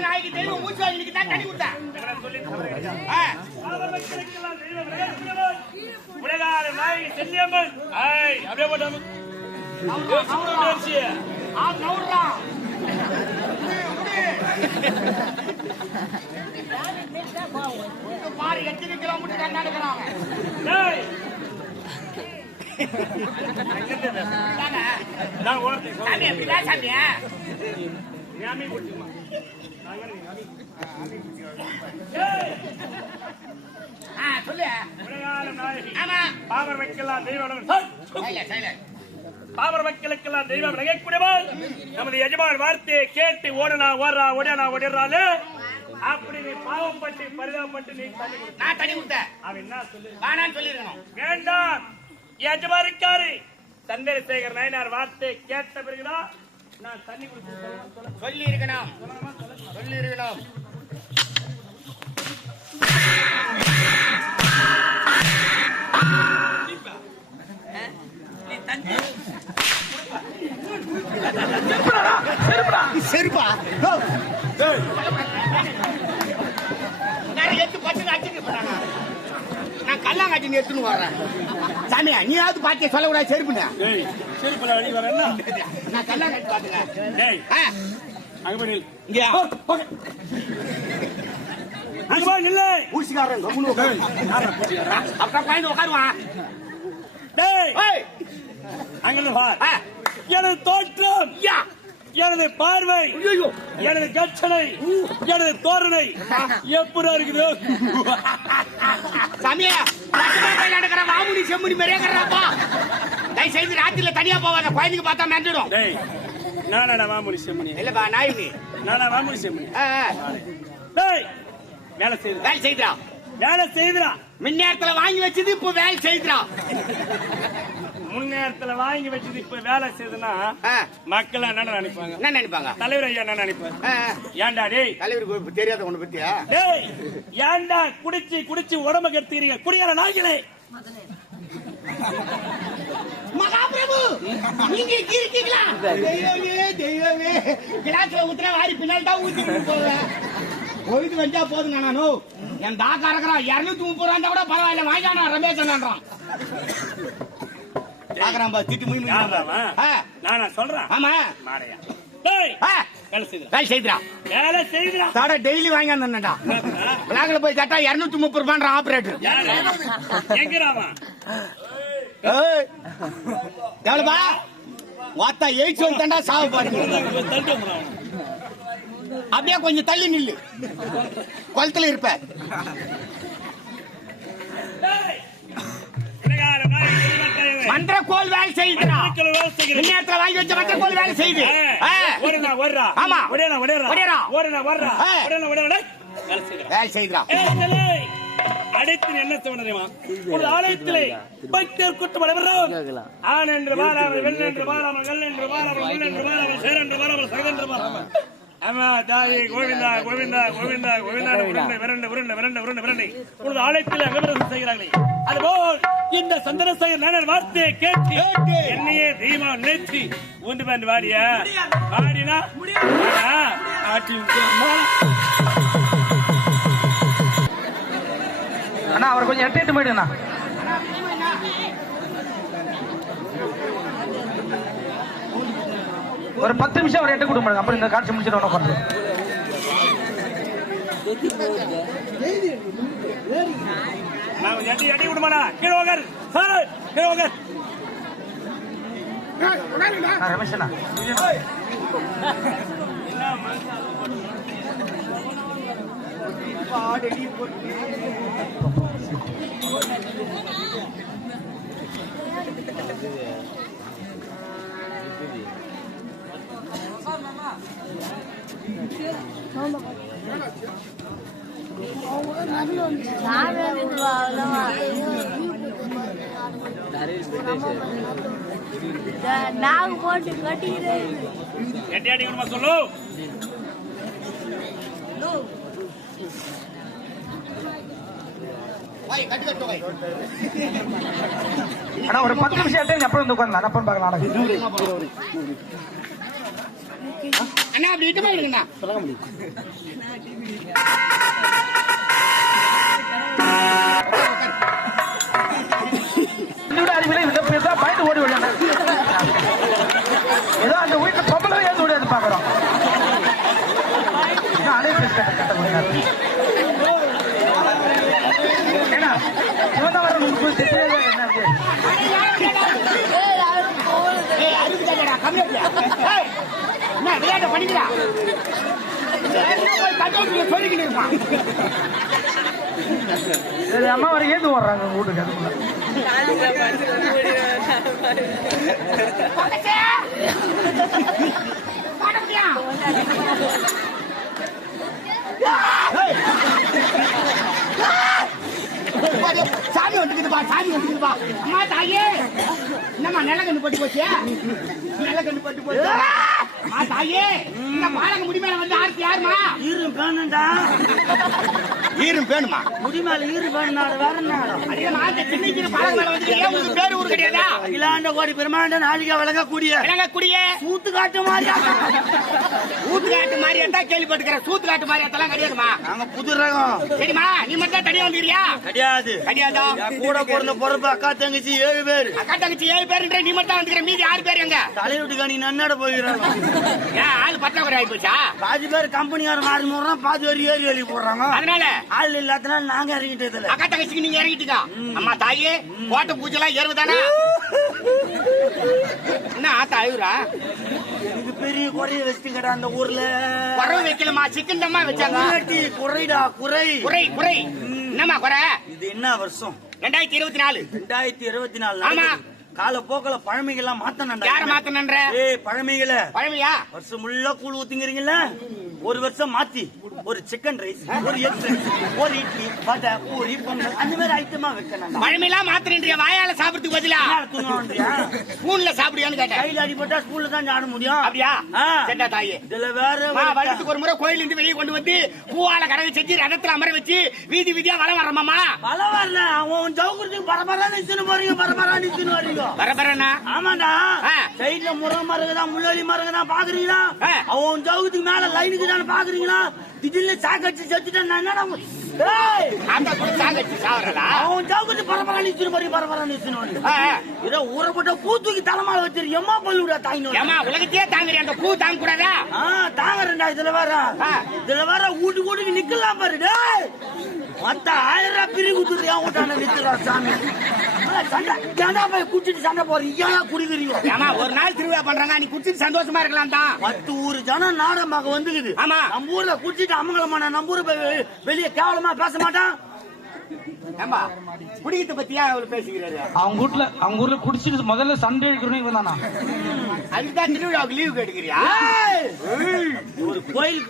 நாயகி தெய்வம் மூச்சு வாங்கிட்டு தான் தண்ணி கொடுத்தேன். உலகார நாயகி செல்லியம்மன். ஐய், அப்படியே. இங்க பாரு எத்தனை கிலோமீட்டர் கண்ணாடுக்கிறாங்க நான் ஓரத்துக்கு. சாமி அப்படிதான் சாமியா சொல்லு ஆமா பாமர வைக்கலாம் தெய்வம் பாமர மக்களுக்கெல்லாம் தெய்வம் விளங்கக்கூடியவள் நமது எஜமான் வார்த்தையை கேட்டு ஓடுனா ஓடுறா ஓடினா ஓடிடுறாள் அப்படி நீ பாவப்பட்டு பரிதாபப்பட்டு நீ. நான் கொடுத்தேன் அவன் என்ன சொல்லு சொல்லிருக்கணும் வேண்டாம் எஜமானிக்காரு சந்திரசேகர் நாயனார் வார்த்தை கேட்ட பிறகுதான் சொல்லி இருக்கணும் சொல்லி இருக்கணும் சரிப்பா. நான் எட்டு பட்டு அடிச்சுட்டு போறாங்க. நான் கல்லாங்காட்டி எடுத்துன்னு வர்றேன். சாமியா நீயாவது பாத்திய சொல்லக்கூடாது செருப்புண்ணா டேய் நான் டேய் அங்க போய் நில் இங்கயா? அங்க போய் நில்லு. ஊசிக்காரன் கம்முனு உட்காரு. அப்புறம் பாய்ந்து உட்காருவான். டேய். ஏய், அங்க நில்லு வா ஆ, எனது தோற்றம். யா, எனது பார்வை. எனது கச்சனை எனது தோரணை. எப்படி இருக்குது சாமியா நடக்கிற வாமுனி செம்முனி மெரேங்கிறாப்பா தயவு செய்து ராத்திரில தனியா போவாத குழந்தைங்க பார்த்தா டேய் நானா வாமுனி செம்மணி. இல்லப்பா நாயுனி நானா வாமுனி செம்மணி. டேய் வேலை செய்து வேலை செய்துடா. வேலை செய்துடா. முன்னேரத்துல வாங்கி வச்சது இப்போ வேலை செய்துடா. முன்னேரத்துல வாங்கி வச்சது இப்ப வேலை செய்யுதுன்னா ஆ, மக்கள் என்ன நினைப்பாங்க? என்ன நினைப்பாங்க? தலைவர் ஐயா என்ன நினைப்பாரு? ஏன்டா டேய்? தலைவருக்கு இப்ப தெரியாத ஒண்ணு பத்தியா? டேய் ஏன்டா குடிச்சு குடிச்சு உடம்ப கெடுத்துறீங்க குடியார நாய்களே. மகாபிரபு! நீங்க இருக்கீங்களா? தெய்வமே தெய்வமே. கிளாஸ்ல ஊத்துனா வாரி பின்னால் தான் ஊத்திட்டு போவேன். போயிட்டு வந்தா போதுங்க நானு என் தாக்கா இருக்கிறான். இருநூத்தி முப்பது ரூபா கூட பரவாயில்ல வாங்கினா ரமேசன்ன்றான் பாக்குறான் பா திட்டு முய்? நானா சொல்றேன். ஆமா. மாடையா. வேலை செய்துடா. வேலை செய்துடா. டெய்லி வாங்கி பிளாக்ல போய் கேட்டா இருநூத்தி முப்பது ரூபான்ற ஆபரேட்டர் எங்கடாவா எவ்வளவுப்பா வாத்தா எயிட்ஸ் வந்துட்டா சாவு பாருங்க அப்படியே கொஞ்சம் தள்ளி நில்லு குளத்துல இருப்ப. மந்திர கோல் வேலை செய்கிறது. முன்னேற்றத்துல வாங்கி வச்ச மந்திர கோல் வேலை செய்யுது. ஆமா. ஆ. ஓடினா, ஓடிடுறா. டேய், வேலை செய்கிறா. அடைத்து என்ன தெரியுமா? ஒரு ஆலயத்திலே பக்தர் கூட்டம் அனைவரும் ஆண் என்று வாராமல் வெண் என்று வாராமல் வெள் என்று வாராமல் முள் என்று வாராமல் சேர் என்று வாராமல் சகது என்று வாராமல். ஆமா தாயே கோவிந்தா கோவிந்தா கோவிந்தா கோவிந்தா உருண்டை விரண்டு உருண்டை விரண்டு உருண்டை விரண்டை. உனது ஆலயத்தில் அங்கமிரசம் செய்கிறார்களே. அதுபோல் இந்த சந்திரசேகர் நாயனர் வார்த்தையை கேட்டு என்னையே தீமா நினைச்சு உண்டு பண்ணி வாடியா வாடினா வாடா. ஆட்டி அண்ணா அவர் கொஞ்சம் எட்டு எட்டு போயிடுங்கண்ணா ஒரு பத்து நிமிஷம் அவர் எட்டு கொடுங்க அப்புறம் இந்த காட்சி முடிச்சிட்டு ஒன்றும் பண்ணுறோம் நான் கொஞ்சம் எட்டி நாங்க போட்டு கட்டிக்கிறேன் சொல்லு? அண்ணா ஒரு பத்து நிமிஷம் எட்டு அப்புறம் வந்து உட்காந்து அப்புறம் பார்க்கலாம். அண்ணா அப்படி இட்டு போயிடுங்கண்ணா இன்னொரு அறிவியலை இதை பேசா பயந்து ஓடி விடல ஏதோ அந்த வீட்டுல பொம்பளை ஏந்து ஓடியாது பாக்குறோம் அலே பேசிட்டேன் கட்ட முடியாது ஏன்னா இவன் தான் வர உங்களுக்கு தெரியாது என்ன அது? ஏய், யாரும் போகுது. ஏய் அறுபது கேட்டா கம்மியா இருக்கியா? ஏய், என்ன விளையாட்டு பண்ணிக்கிறா சொல்லிக்கிட்டு இருப்பான் அம்மா வரை ஏந்து ஓடுறாங்க வீட்டுக்கு? அதுக்குள்ள பாட முடியா? ஏய். பாரு, சாமி வந்துக்குதுப்பா அம்மா தாயே என்னம்மா நிலக்கண்ணு பட்டு போச்சு? நிலக்கண்ணு பட்டு போச்சு? அம்மா தாயே இந்த பாலங்க முடி மேல வந்து ஆர்த்தி யாருமா ஈரு ஈரும் வேணுமா முடி மேல ஈரு வேணும் வேற என்ன? பேரு ஊர் கிடையாதா அகிலாண்ட கோடி பெருமாண்ட நாளிகா விளங்கக்கூடிய விலங்க குடியே சூத்து காட்டு மாதிரியா ஊத்துக்காட்டு மாரியாத்தா கேள்விப்பட்டுக்கிறேன் சூத்துக்காட்டு மாரியாத்தெல்லாம் கிடையாதுமா? நாங்க புது ரகம். சரிம்மா நீ மட்டும் தான் தனியா வந்துக்கிறியா கிடையாது. கிடையாதா? கூட பிறந்த பொறுப்பு அக்கா தங்கச்சி ஏழு பேர். அக்கா தங்கச்சி ஏழு பேருன்ற நீ மட்டும் வந்துக்கிற மீதி ஆறு பேர் எங்க? தலைவிட்டு நீ நன்னட போகிறாங்க ஏன் ஆள் பற்றாக்குறை ஆகி போச்சா பாதி பேர் கம்பெனிக்காரன் மாறி போடுறான் பாதி பேர் ஏறி ஏறி போடுறாங்க. அதனால? ஆள் இல்லாதனால நாங்க இறங்கிட்டதுல அக்கா தங்கச்சிக்கு நீங்க இறங்கிட்டீங்க. அம்மா தாயே கோட்டை பூஜை எல்லாம் ஏறுதானா? என்ன ஆத்தா அழுகுறா? இது பெரிய குறைய வச்சுட்டு அந்த ஊர்ல. குறவு வைக்கலமா சிக்கன் தம்மா வச்சாங்க. குறைடி, குறை. குறை குறை. என்னம்மா குறை? இது என்ன வருஷம்? ரெண்டாயிரத்தி இருபத்தி நாலு ரெண்டாயிரத்தி இருபத்தி நாலு ஆமா. கால போக்கல பழமைகள்லாம் மாத்தணும் யார மாத்தனன்ற ஏய் பழமைகளை. பழமையா? வருஷம் முள்ள கூழ் ஊத்திங்கிறீங்கல்ல? ஒரு வருஷம் மாத்தி. ஒரு சிக்கன் ரைஸ் ஒரு எக் ரைஸ் ஒரு இட்லி வடை பூரி பொங்கல் அந்த மாதிரி ஐட்டமா வைக்கணும் பழமையெல்லாம் மாத்திரன்றிய? வாயால சாப்பிடுறதுக்கு பதிலா? ஸ்பூன்ல சாப்பிடுயான்னு கேட்டேன். கையில் அடிபட்டா ஸ்கூல்ல தான் ஆட முடியும். அப்படியா? ஆ. செண்டா தாயே. இதுல வேற வருஷத்துக்கு ஒரு முறை கோயில் இருந்து வெளியே கொண்டு வந்து பூவால கடவை செஞ்சு ரதத்துல அமர வச்சு வீதி வீதியா வளம் வரமாமா பல வரல அவன் ஜவுக்குறதுக்கு பரபரா நிச்சுன்னு போறீங்க பரபரா நிச்சுன்னு வரீங்க வரபரண்ணா ஆமாண்டா. சைடுல முறை மரங்கதான் முள்ளி மரங்கதான் பாக்குறீங்களா? ஆ. அவன் ஜவுக்குறதுக்கு மேல லைனுக்கு தானே பாக்குறீங்களா? திடீர்னு சாக்கடிச்சு செத்துட்டா நான் ஊறப்பட்ட பூத்துக்கு தலைமால வச்சிரு. எம்மா பல்லுடா ஏமா உலகத்தையே தாங்குறிய? அந்த பூ தாங்க கூடாதா தாங்கறேன்டா இதுல வேற. இதுல வேற வீட்டு வீட்டுக்கு நிக்கலாம் பாரு. மத்த ஆயிரம் ரூபாய் பிரி குடுத்துட்டு ஏன் சாமி. சண்டை ஏன்டா போய் குடிச்சிட்டு சண்டை போறீங்க ஏன் குடிக்கிறீங்க ஏமா ஒரு நாள் திருவிழா பண்றாங்க நீ குடிச்சிட்டு சந்தோஷமா இருக்கலாம் தான். பத்து ஊரு ஜனம் நாடகமாக வந்துக்குது. ஆமா. நம்ம ஊர்ல குடிச்சிட்டு அமங்கலமான நம்ம ஊரு வெளிய கேவலமா பேச மாட்டான். ஏமா குடிக்கிறத பத்தியா அவரு பேசுகிறாரு அவங்க வீட்டுல அவங்க ஊர்ல குடிச்சிட்டு முதல்ல சண்டை எடுக்கிறோம் இவன் தானா? அதுதான் திருவிழாவுக்கு லீவு கேட்டுக்கிறியா! ஒரு கோயில்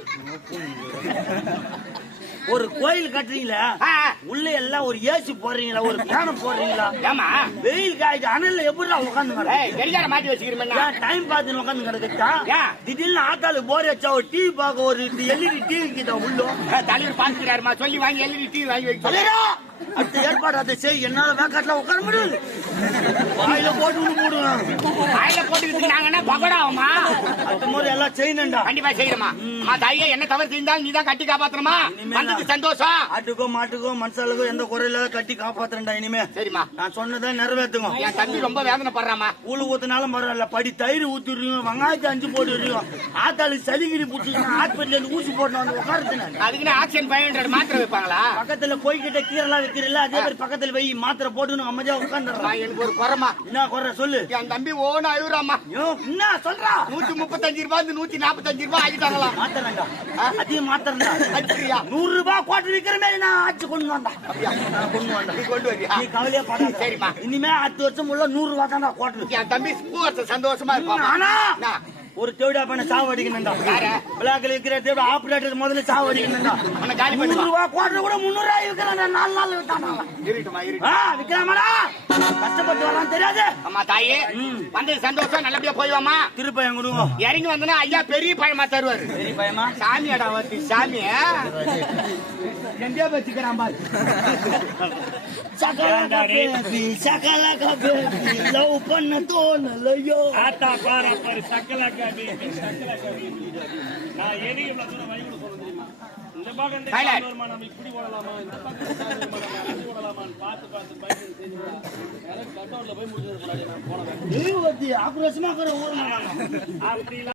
ஒரு கோயில் கட்டுறீங்களா? உள்ள எல்லாம் ஒரு ஏசி போடுறீங்களா? ஒரு ஃபேன் போடுறீங்களா? ஏமா வெயில் காய்ச்சி அனல்ல எப்படி உட்காந்து கடிகார மாட்டி வச்சுக்கிறேன் ஏன் டைம் பார்த்து உட்காந்து கிடக்குச்சா? திடீர்னு ஆத்தாளுக்கு போர் வச்சா ஒரு டிவி பார்க்க ஒரு எல்இடி டிவி கிட்ட உள்ளோம். தலைவர் பாத்துக்கிறாருமா சொல்லி வாங்கி எல்இடி டிவி வாங்கி வைக்க. தலைவரா, அடுத்த ஏற்பாடு அதை செய். என்னால வேக்காட்டுல உட்கார முடியாது. வாயில போட்டு விட்டு போடுவேன் வாயில போட்டுக்கிட்டு நாங்க என்ன பகோடா ஆகுமா அடுத்த முறை எல்லாம் செய்யணும்டா. கண்டிப்பா செய்யறமா அம்மா தாயே என்ன தவறு செஞ்சாலும் நீ தான் கட்டி காப்பாத்தணுமா? இனிமேல் வந்தது சந்தோஷம். ஆட்டுக்கோ மாட்டுக்கோ மனுஷாளுக்கோ எந்த குறையில கட்டி காப்பாத்துறேன்டா இனிமே. சரிம்மா. நான் சொன்னதை நிறைவேற்றுங்க என் தம்பி ரொம்ப வேதனைப்படுறாமா கூழு ஊத்தினாலும் பரவாயில்ல. படி தயிர் ஊத்திடுறீங்க வெங்காயத்தை அஞ்சு போட்டுடுறீங்க. ஆத்தாளுக்கு சளிகிரி பிடிச்சிருக்கீங்க ஹாஸ்பிட்டல் இருந்து ஊசி போட்டு வந்து உட்காருது நான் அதுக்குன்னு ஆக்சிஜன் ஃபைவ் ஹண்ட்ரட் மாத்திரை வைப்பாங்களா? பக்கத்துல கோய்கிட்ட கீரெல்லாம் வைக்கிறீல்ல அதே மாதிரி பக்கத்துல வை மாத்திரை போட்டுன்னு அமைதியா உட்காந்துடுறான் எனக்கு ஒரு குறமா என்ன குறை சொல்லு. என் தம்பி ஓன அழுகுறாமா என்ன சொல்றா? நூத்தி முப்பத்தஞ்சு ரூபாய் இருந்து நூத்தி நாற்பத்தஞ்சு ரூபாய் ஆகிட்டாங்களாம் மாத்திரண்டா. அதிகம் மாத்திரண்டா. அப்படியா? நூறு ரூபாய் கோட்டை விக்கிற மாதிரி நான் ஆச்சு கொண்டு வந்தா. கொண்டு வந்தேன் நீ கொண்டு வரியா? நீ கவலையே படாத. சரிம்மா. இனிமே அடுத்த வருஷம் உள்ள நூறு ரூபாய் தான்டா கோட்டை என் தம்பி சந்தோஷமா இருப்பான் ஆனா? ஒரு தேவடா பண்ண சாவு அடிக்கணும்டா யார? பிளாக்ல இருக்கிற தேவடா ஆப்ரேட்டர் முதல்ல சாவு அடிக்கணும்டா அவனை காலி நூறு பண்ணுவா ரூபாய் கோட்டை கூட முன்னூறு ரூபாய் விற்கிறான் நாலு நாள் ஆ விக்கிறாமடா கஷ்டப்பட்டு வரான் தெரியாது? அம்மா தாயே வந்தது சந்தோஷம் நல்லபடியா போய்வாமா திருப்ப என் கொடுங்க. இறங்கி வந்தனா ஐயா பெரிய பழமா தருவாரு. பெரிய பயமா? சாமியாடா வந்து சாமி எங்கேயோ வச்சுக்கிறான் பாரு சகலகா பேபி சகலகா பேபி லவ் பண்ண தோணலையோ ஆத்தா பாரா பாரு சக்கலக்கா பேபி சக்கலக்கா பேபி நான் எதுக்கு இவ்வளவு தூரம் வழி கூட சொல்ல தெரியுமா இந்த பக்கம் நம்ம இப்படி ஓடலாமா இந்த அப்படி ஓடலாமான்னு பார்த்து பார்த்து தெரியுமா எனக்கு கட்டவுட்ல போய் முடிஞ்சது போனேன் அப்படி